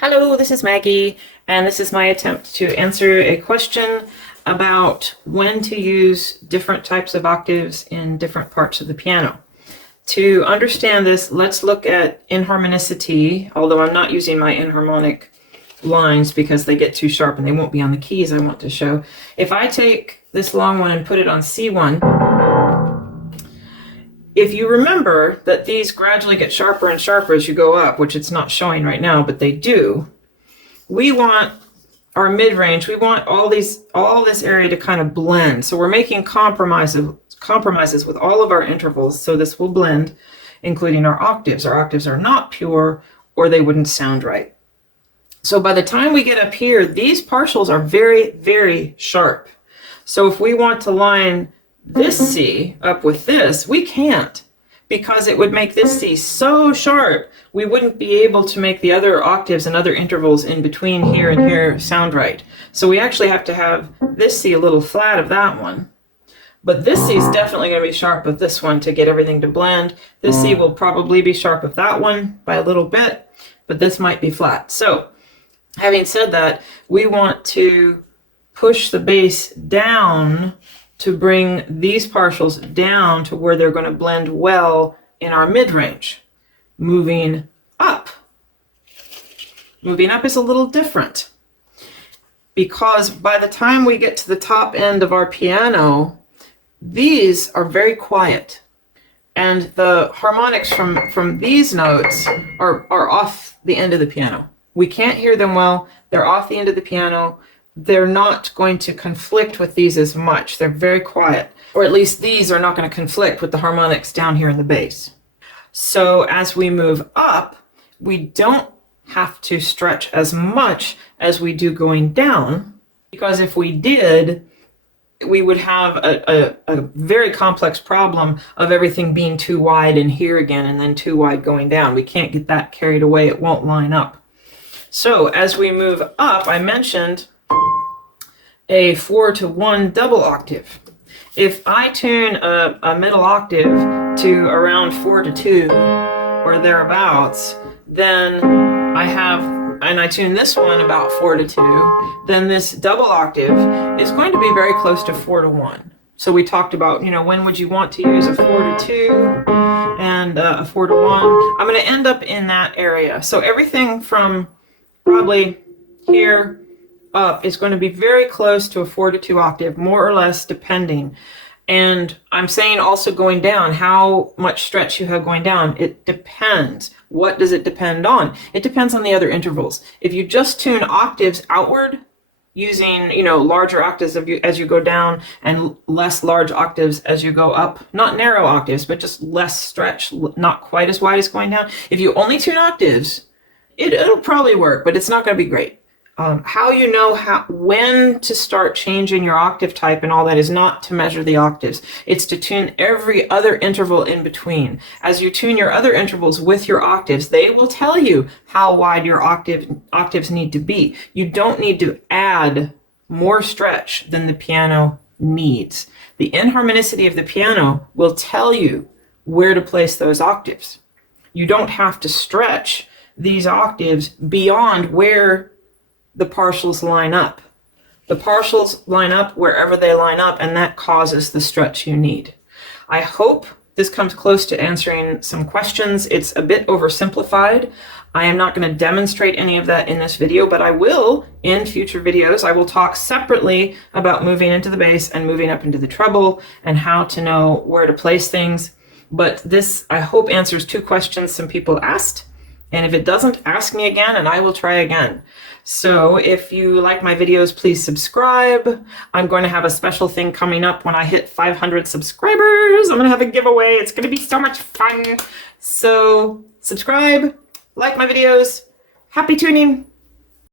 Hello, this is Maggie, and this is my attempt to answer a question about when to use different types of octaves in different parts of the piano. To understand this, let's look at inharmonicity, although I'm not using my inharmonic lines because they get too sharp and they won't be on the keys I want to show. If I take this long one and put it on C1, if you remember that these gradually get sharper and sharper as you go up, which it's not showing right now, but they do, we want our mid-range, we want all this area to kind of blend. So we're making compromises with all of our intervals, so this will blend, including our octaves. Our octaves are not pure, or they wouldn't sound right. So by the time we get up here, these partials are very, very sharp. So if we want to line this C up with this, we can't, because it would make this C so sharp, we wouldn't be able to make the other octaves and other intervals in between here and here sound right. So we actually have to have this C a little flat of that one. But this C is definitely going to be sharp of this one to get everything to blend. This C will probably be sharp of that one by a little bit, but this might be flat. So having said that, we want to push the bass down to bring these partials down to where they're going to blend well in our mid-range. Moving up. Moving up is a little different, because by the time we get to the top end of our piano, these are very quiet. And the harmonics from these notes are off the end of the piano. We can't hear them well. They're off the end of the piano. They're not going to conflict with these as much. They're very quiet, or at least these are not going to conflict with the harmonics down here in the bass. So as we move up, we don't have to stretch as much as we do going down, because if we did, we would have a very complex problem of everything being too wide in here again and then too wide going down. We can't get that carried away. It won't line up. So as we move up, I mentioned a 4-to-1 double octave. If I tune a middle octave to around 4-to-2 or thereabouts, then I tune this one about 4-to-2, then this double octave is going to be very close to 4-to-1. So we talked about, when would you want to use a 4-to-2 and a 4-to-1. I'm going to end up in that area. So everything from probably here up is going to be very close to a 4-to-2 octave, more or less, depending. And I'm saying also going down, how much stretch you have going down. It depends. What does it depend on? It depends on the other intervals. If you just tune octaves outward, using larger octaves as you go down and less large octaves as you go up, not narrow octaves, but just less stretch, not quite as wide as going down. If you only tune octaves, it'll probably work, but it's not going to be great. How you know when to start changing your octave type and all that is not to measure the octaves. It's to tune every other interval in between. As you tune your other intervals with your octaves, they will tell you how wide your octaves need to be. You don't need to add more stretch than the piano needs. The inharmonicity of the piano will tell you where to place those octaves. You don't have to stretch these octaves beyond where the partials line up. The partials line up wherever they line up, and that causes the stretch you need. I hope this comes close to answering some questions. It's a bit oversimplified. I am not going to demonstrate any of that in this video, but I will in future videos. I will talk separately about moving into the bass and moving up into the treble and how to know where to place things. But this, I hope, answers two questions some people asked. And if it doesn't, ask me again and I will try again. So if you like my videos, please subscribe. I'm going to have a special thing coming up when I hit 500 subscribers. I'm going to have a giveaway. It's going to be so much fun. So subscribe, like my videos. Happy tuning.